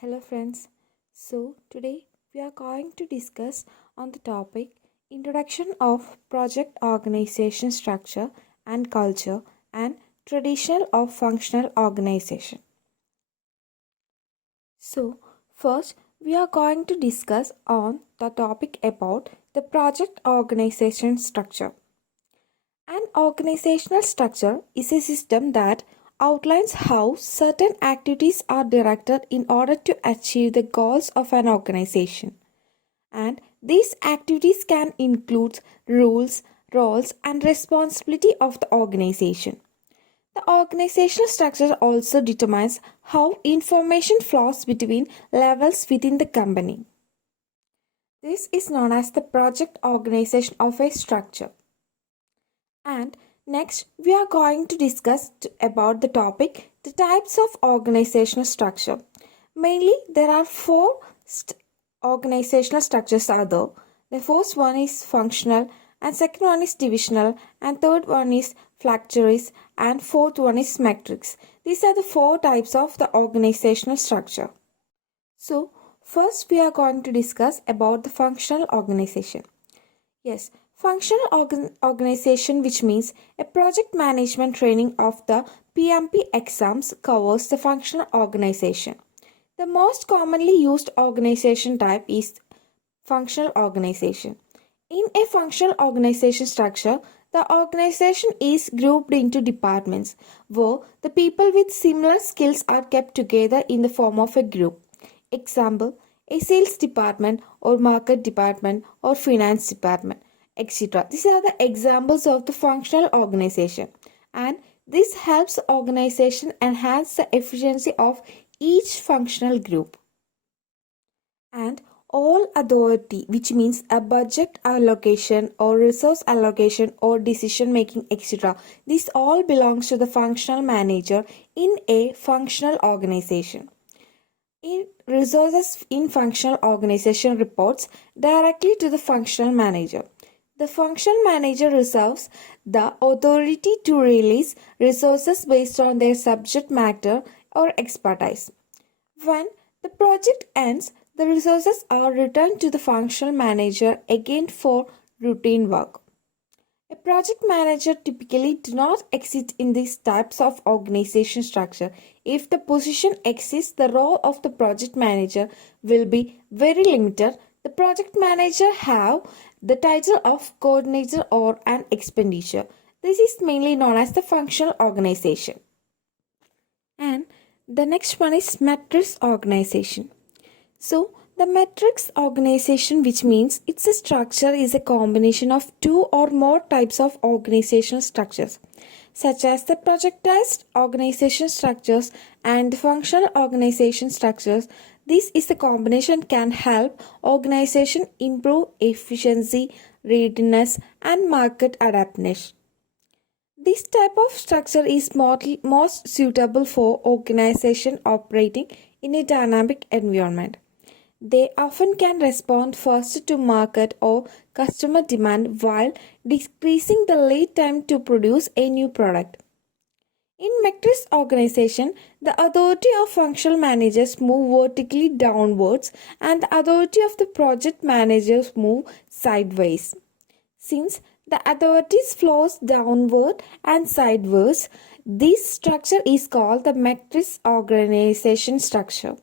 Hello friends. So today we are going to discuss on the topic introduction of project organization structure and culture and traditional of functional organization. So first we are going to discuss on the topic about the project organization structure. An organizational structure is a system that outlines how certain activities are directed in order to achieve the goals of an organization. And these activities can include rules, roles, and responsibility of the organization. The organizational structure also determines how information flows between levels within the company. This is known as the project organization of a structure. And next, we are going to discuss about the topic the types of organizational structure. Mainly, there are four organizational structures are there. The first one is functional, and second one is divisional, and third one is flexuris, and fourth one is matrix. These are the four types of the organizational structure. So, first we are going to discuss about the functional organization. Yes, functional organization, which means a project management training of the PMP exams, covers the functional organization. The most commonly used organization type is functional organization. In a functional organization structure, the organization is grouped into departments where the people with similar skills are kept together in the form of a group. Example, a sales department or market department or finance department, etc. These are the examples of the functional organization, and this helps organization enhance the efficiency of each functional group. And all authority, which means a budget allocation or resource allocation or decision making, etc. This all belongs to the functional manager in a functional organization. Resources in functional organization reports directly to the functional manager. The functional manager reserves the authority to release resources based on their subject matter or expertise. When the project ends, the resources are returned to the functional manager again for routine work. A project manager typically do not exist in these types of organization structure. If the position exists, the role of the project manager will be very limited. The project manager have the title of coordinator or an expenditure. This is mainly known as the functional organization. And the next one is matrix organization. So the matrix organization, which means its a structure is a combination of two or more types of organizational structures, such as the projectized organization structures and the functional organization structures. This is the combination can help organization improve efficiency, readiness, and market adaptation. This type of structure is most suitable for organization operating in a dynamic environment. They often can respond faster to market or customer demand while decreasing the lead time to produce a new product. In matrix organization, the authority of functional managers move vertically downwards and the authority of the project managers move sideways. Since the authorities flows downward and sideways, this structure is called the matrix organization structure.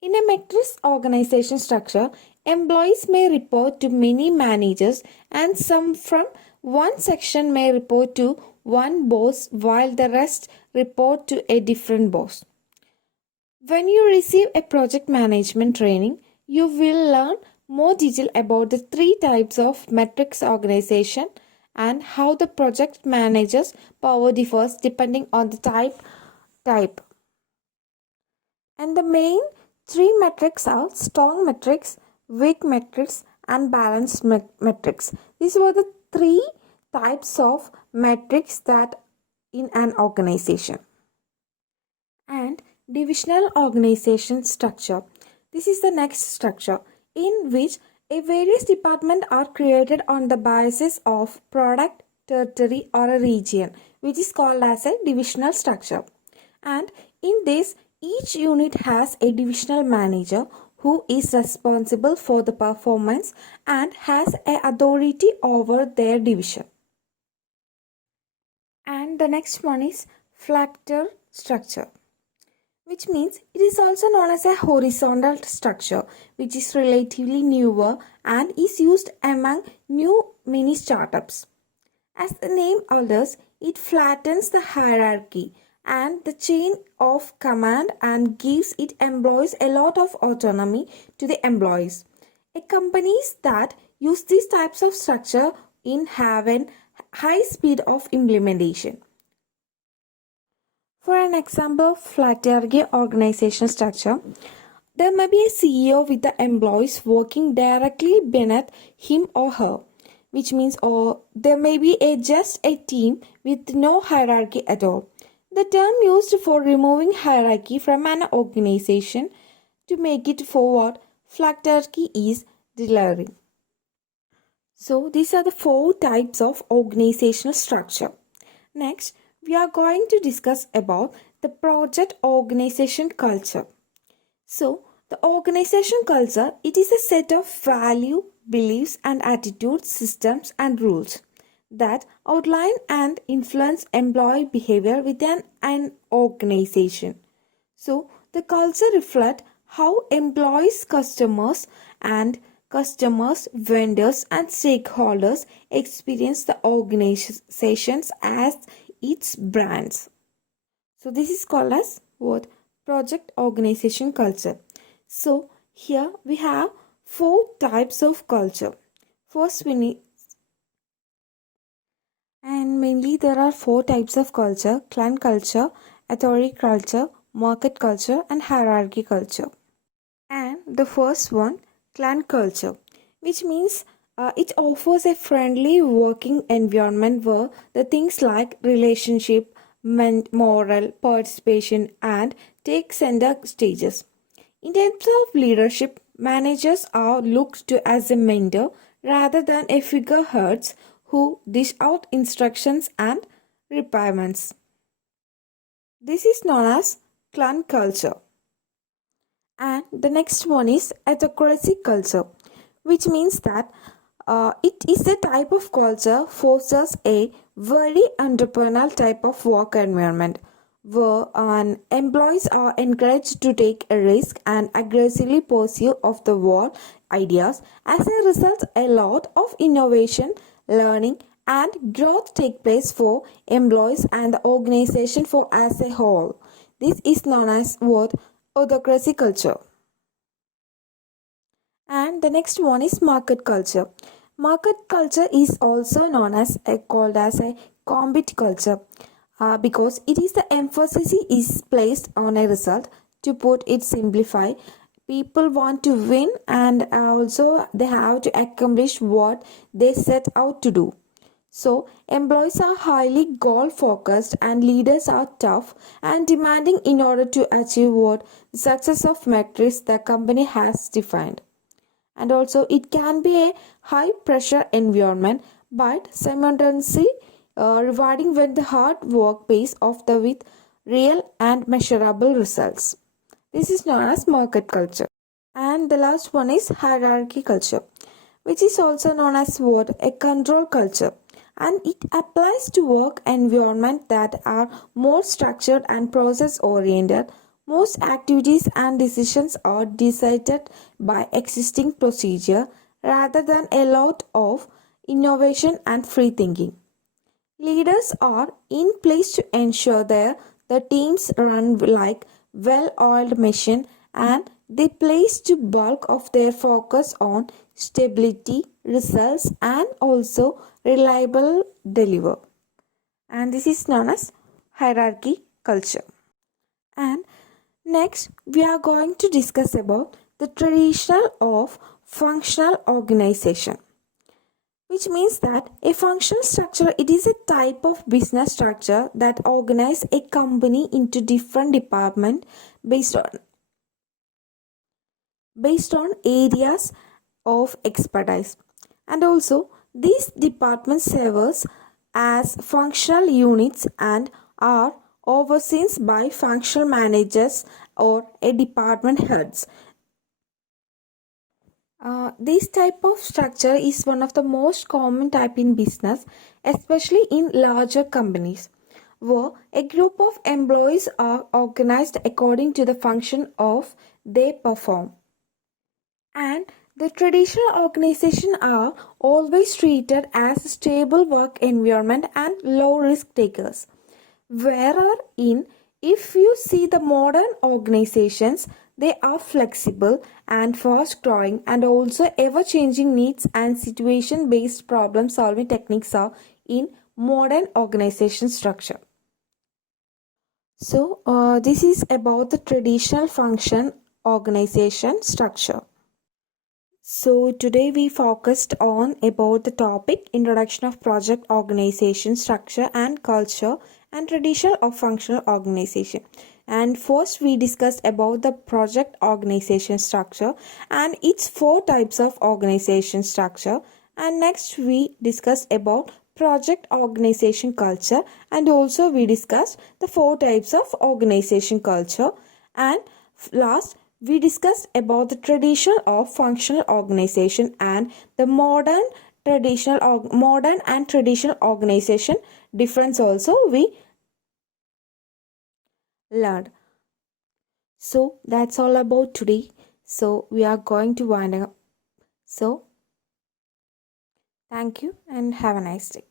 In a matrix organization structure, employees may report to many managers and some from one section may report to one boss while the rest report to a different boss. When you receive a project management training, you will learn more detail about the three types of matrix organization and how the project manager's power differs depending on the type. And the main three metrics are strong metrics, weak metrics, and balanced metrics. These were the three types of metrics that in an organization. And divisional organization structure. This is the next structure in which a various departments are created on the basis of product, territory, or a region, which is called as a divisional structure. And in this, Each unit has a divisional manager who is responsible for the performance and has a authority over their division. And the next one is flexor structure, which means it is also known as a horizontal structure, which is relatively newer and is used among new mini startups. As the name alters, it flattens the hierarchy and the chain of command and gives its employees a lot of autonomy to the employees. Companies that use these types of structure in have a high speed of implementation. For an example of flat-hierarchy organization structure, there may be a CEO with the employees working directly beneath him or her, which means there may be just a team with no hierarchy at all. The term used for removing hierarchy from an organization to make it forward flat hierarchy is delayering. So these are the 4 types of organizational structure. Next, we are going to discuss about the project organization culture. So, the organization culture, it is a set of value, beliefs and attitudes, systems and rules that outline and influence employee behavior within an organization. So, the culture reflects how employees, customers, vendors, and stakeholders experience the organizations as its brands. So, this is called as what? Project organization culture. So, here we have 4 types of culture. First, we need, and mainly there are 4 types of culture: clan culture, authority culture, market culture, and hierarchy culture. And the first one, clan culture, which means it offers a friendly working environment where the things like relationship, moral, participation, and take center stages. In terms of leadership, managers are looked to as a mentor rather than a figureheads who dish out instructions and requirements. This is known as clan culture. And the next one is autocracy culture, which means that it is a type of culture fosters a very entrepreneurial type of work environment where employees are encouraged to take a risk and aggressively pursue of the world ideas. As a result, a lot of innovation, learning, and growth take place for employees and the organization for as a whole. This is known as what? Autocracy culture. And the next one is market culture. Market culture is also known as called as a compete culture because it is the emphasis is placed on a result. To put it simplify, people want to win and also they have to accomplish what they set out to do. So, employees are highly goal focused and leaders are tough and demanding in order to achieve what the success of metrics the company has defined. And also, it can be a high pressure environment but simultaneously rewarding when the hard work pays off with real and measurable results. This is known as market culture. And the last one is hierarchy culture, which is also known as what? A control culture. And it applies to work environment that are more structured and process oriented. Most activities and decisions are decided by existing procedure rather than a lot of innovation and free thinking. Leaders are in place to ensure that the teams run like well-oiled machine and they place to bulk of their focus on stability, results and also reliable deliver. And this is known as hierarchy culture. And next we are going to discuss about the traditional of functional organization, which means that a functional structure, it is a type of business structure that organizes a company into different departments based on areas of expertise. And also these departments serve as functional units and are overseen by functional managers or a department heads. This type of structure is one of the most common type in business, especially in larger companies, where a group of employees are organized according to the function of they perform. And the traditional organizations are always treated as stable work environment and low risk takers. Wherein, if you see the modern organizations, they are flexible and fast growing and also ever changing needs and situation based problem solving techniques are in modern organization structure. So, this is about the traditional function organization structure. So today we focused on about the topic introduction of project organization structure and culture and traditional or functional organization. And first we discussed about the project organization structure and its four types of organization structure. And next we discussed about project organization culture and also we discussed the four types of organization culture. And last we discussed about the traditional or functional organization and the modern and traditional organization difference also we learned. So that's all about today. So we are going to wind up. So thank you and have a nice day.